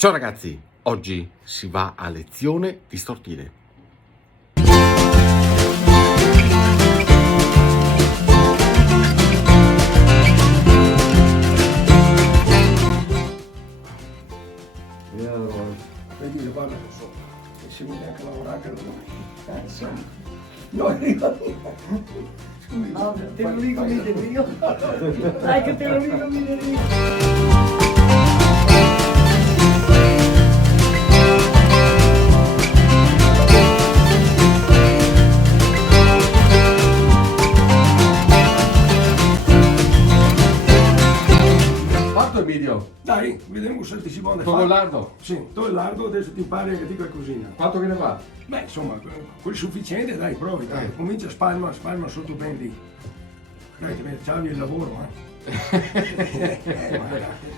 Ciao ragazzi, oggi si va a lezione di stortile. Vedi, guarda che so, e se mi anche lavorare che non insomma. No, arriva. Scusi, te lo dico io. Dai che te lo dico io. Fatto il video, Dai, vediamo se ti si vuole tutto lardo. Sì, tu è lardo, adesso ti impari anche di qualcosina. Quanto che ne va? Beh, insomma, quel sufficiente, dai, provi, dai. Comincia a spalma sotto ben lì. Dai, ti c'hai il lavoro,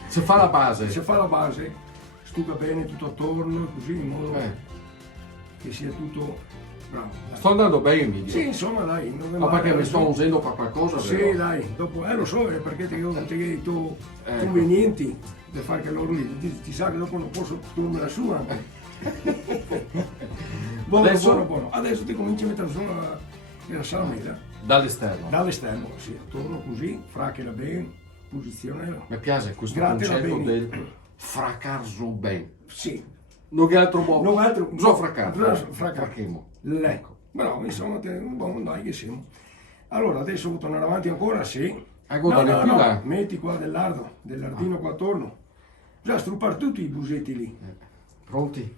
Si fa la base. Se fa la base, stuca bene tutto attorno, così, in modo che sia tutto bravo. Dai. Sto andando bene il video. Sì, insomma, dai. Non è Ma male, perché mi dai. sto usando per qualcosa? Sì, vero? dai, dopo, lo so, è perché ti tu Ecco. convenienti per fare che loro ti sa che dopo non posso turmare la sua. Buono, Adesso? buono. Adesso ti cominci a mettere su la salamera Dall'esterno. dall'esterno, sì, attorno così, fracchela bene, posizione. Mi piace questo Grattela concetto bene. del fracarso ben. Sì, Non che altro modo. non altro. So fracar. Fracchemo. Ecco, bravo, insomma, buono, dai che siamo. Allora, adesso devo tornare avanti ancora, sì. Ancora di più là. Metti qua dell'ardino qua attorno. Bisogna struppare tutti i busetti lì. Pronti?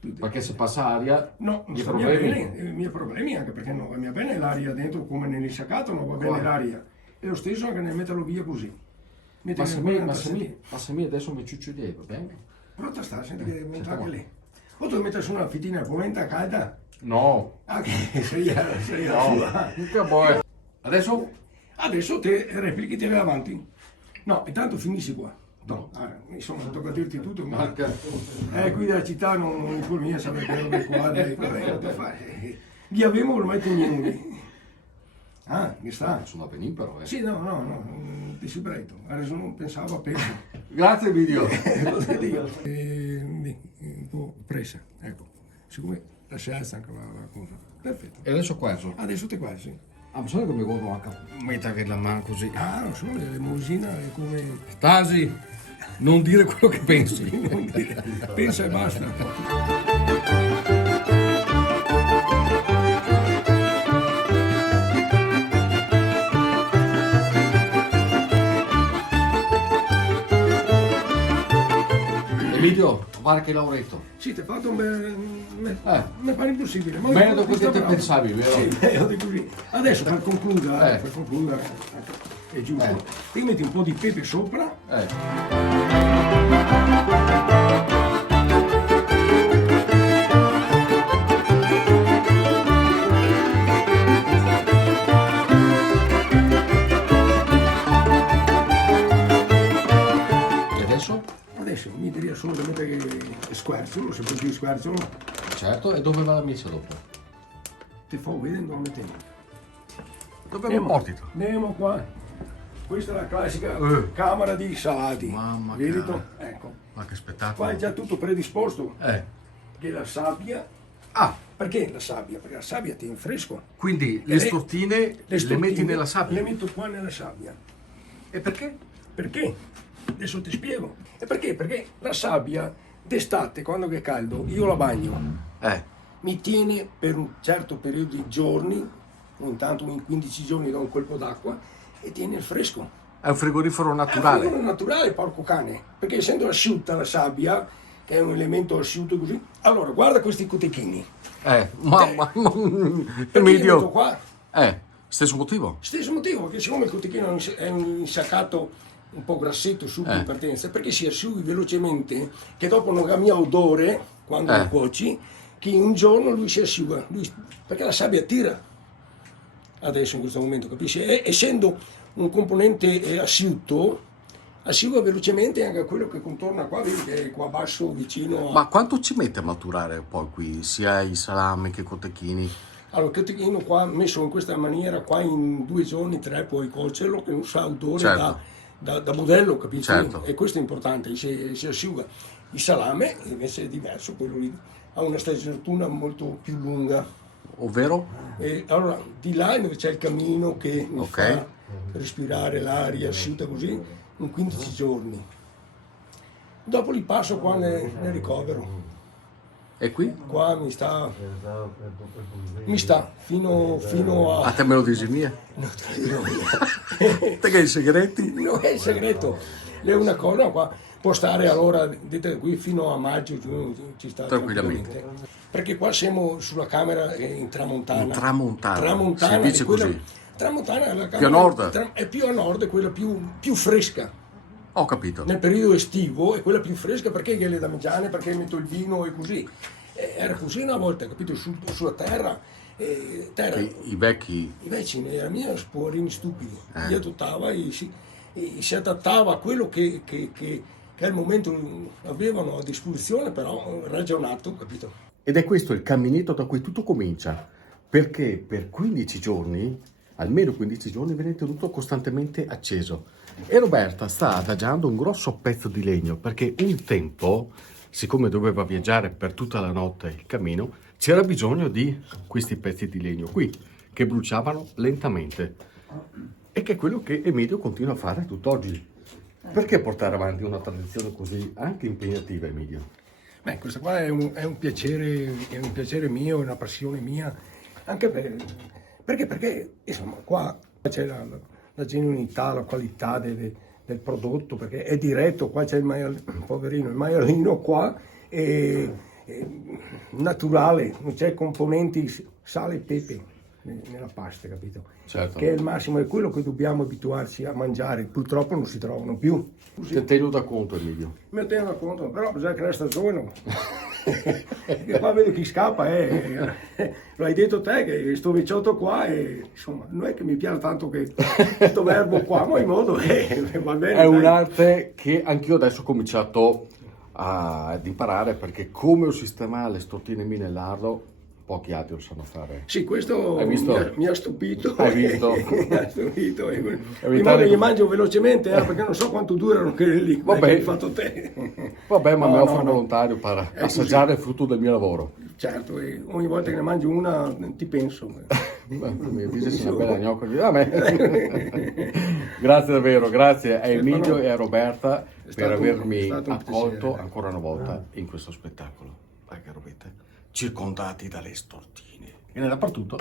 Tutti. Perché se passa aria, No, non i sta mia problemi. bene, i miei problemi anche perché non va mia bene l'aria dentro come nell'insaccato, non va bene Qua. l'aria. E lo stesso anche nel metterlo via così. Ma se mi adesso mi ciuccio dietro, va bene? Pronta sta, senti che monta anche lì. O tu metti su una fittina polenta calda? No. Anche sei la No. sua. Mica boia. Adesso? Adesso te replichi te vai avanti. No, intanto finisci qua. No, insomma, tocca dirti tutto. Ma qui della città non in mia sapete robe qua, dai, vabbè, da fare. Li avevo ormai tenuti. Ah, che sta? Sono a venire però, Sì, no, ti si breto. Adesso non pensavo a peso. Grazie video. Un po' presa, ecco. Siccome la si alza anche la cosa. Perfetto. E adesso questo? Adesso te qua, sì. Ah, bisogna che mi guardo anche. Mettere la mano così. Ah, non so, l'elemosina è come... Stasi, non dire quello che pensi. non dire, pensa e basta. Video, guarda che lavoretto. Sì, ti ho fatto un bel... mi pare impossibile. Ma Meglio di quello che sta te bravo. pensavi, vero? Sì, meglio di così. Adesso per concludere, è giusto. Ti metti un po' di pepe sopra. E adesso? Adesso mi direi assolutamente che squarciolo, se più squarciolo, Certo, e dove va la messa dopo? ti fa vedere dove mettiamo. Dove mi porti? Andiamo qua. Questa è la classica camera di salati. Mamma Vedi cara. tu? Ecco. Ma che Qua spettacolo. è già tutto predisposto. Che la sabbia. Ah, Perché la sabbia? Perché la sabbia tiene fresco. quindi le stortine le stortine metti nella sabbia. Le metto qua nella sabbia. E perché? Perché? Adesso ti spiego. E perché? Perché la sabbia d'estate, quando è caldo, io la bagno. Mi tiene per un certo periodo di giorni, intanto in 15 giorni do un colpo d'acqua e tiene il fresco. È un frigorifero È naturale. un naturale, porco cane, perché essendo asciutta la sabbia, che è un elemento asciutto così, allora guarda questi cotechini. Mamma Perché io metto video. qua? Stesso motivo? Stesso motivo, che siccome il cotechino è un insaccato un po' grassetto subito in partenza, perché si asciughi velocemente, che dopo non cambia odore quando lo cuoci, che in un giorno lui si asciuga, perché la sabbia tira. Adesso in questo momento, capisci? Essendo un componente asciutto, asciuga velocemente anche quello che contorna qua, vedi che è qua basso vicino a... Ma quanto ci mette a maturare poi qui, sia i salami che i cotechini? Allora, il cotechino qua messo in questa maniera, qua in 2 giorni, 3 puoi cuocerlo, che non sa odore Certo. da budello, capito? Certo. E questo è importante, si asciuga. Il salame invece è diverso, quello lì ha una stagionatura molto più lunga. Ovvero? E allora, di là dove c'è il camino che mi Ok. fa respirare l'aria asciutta così, in 15 giorni. Dopo li passo qua nel ricovero. E qui? Qua mi sta fino A a... te me lo dici mia? No, te lo dirò io. Te che hai i segreti? No, è il segreto. È una cosa, no, qua può stare allora, dite qui fino a maggio, giugno, ci sta Tranquillamente. Perché qua siamo sulla camera in Tramontana. In Tramontana. Tramontana Si dice è quella- così. Tramontana è la camera Più a nord? È più a nord, è quella più fresca. Ho capito. Nel periodo estivo è quella più fresca perché io le damigiane, perché metto il vino e così. Era così una volta, capito? Sulla terra. Che i vecchi I vecini erano miei poverini stupidi, li adottava e si adattava a quello che al momento avevano a disposizione, però ragionato, capito? Ed è questo il camminetto da cui tutto comincia, perché per 15 giorni, almeno 15 giorni, viene tenuto costantemente acceso. E Roberta sta adagiando un grosso pezzo di legno, perché un tempo, siccome doveva viaggiare per tutta la notte il cammino, c'era bisogno di questi pezzi di legno qui, che bruciavano lentamente. E che è quello che Emilio continua a fare tutt'oggi. Perché portare avanti una tradizione così anche impegnativa, Emilio? Beh, questo qua è un piacere mio, è una passione mia, anche perché insomma qua c'è la genuinità, la qualità del prodotto, perché è diretto, qua c'è il maialino qua è naturale, non c'è componenti sale e pepe nella pasta, capito? Certo. Che è il massimo, è quello che dobbiamo abituarci a mangiare, purtroppo non si trovano più. Te tenuto da conto, Emilio? Mi tengo conto, però bisogna che resta giovane. E qua vedo chi scappa, lo hai detto te che sto vecchiotto qua insomma non è che mi piace tanto che questo verbo qua, ma in modo va bene. È un'arte che anch'io adesso ho cominciato ad imparare, perché come ho sistemato le stortine mie nell'ardo, pochi altri lo sanno fare. Sì, questo Hai visto? mi ha stupito. Hai visto? Mi ha stupito. In Evitare modo che- gli mangio velocemente, perché non so quanto durano quelli lì, Vabbè. che hai fatto te. Vabbè, ma No, mi offro no, no. volontario per così. assaggiare il frutto del mio lavoro. Certo, e ogni volta che ne mangio una ti penso. Mi dice una bella gnocca. Vabbè. Grazie davvero, grazie a Emilio e a Roberta per stato- è avermi stato un accolto piacere. ancora una volta in questo spettacolo. Che robette, circondati dalle stortine. E ne dappertutto.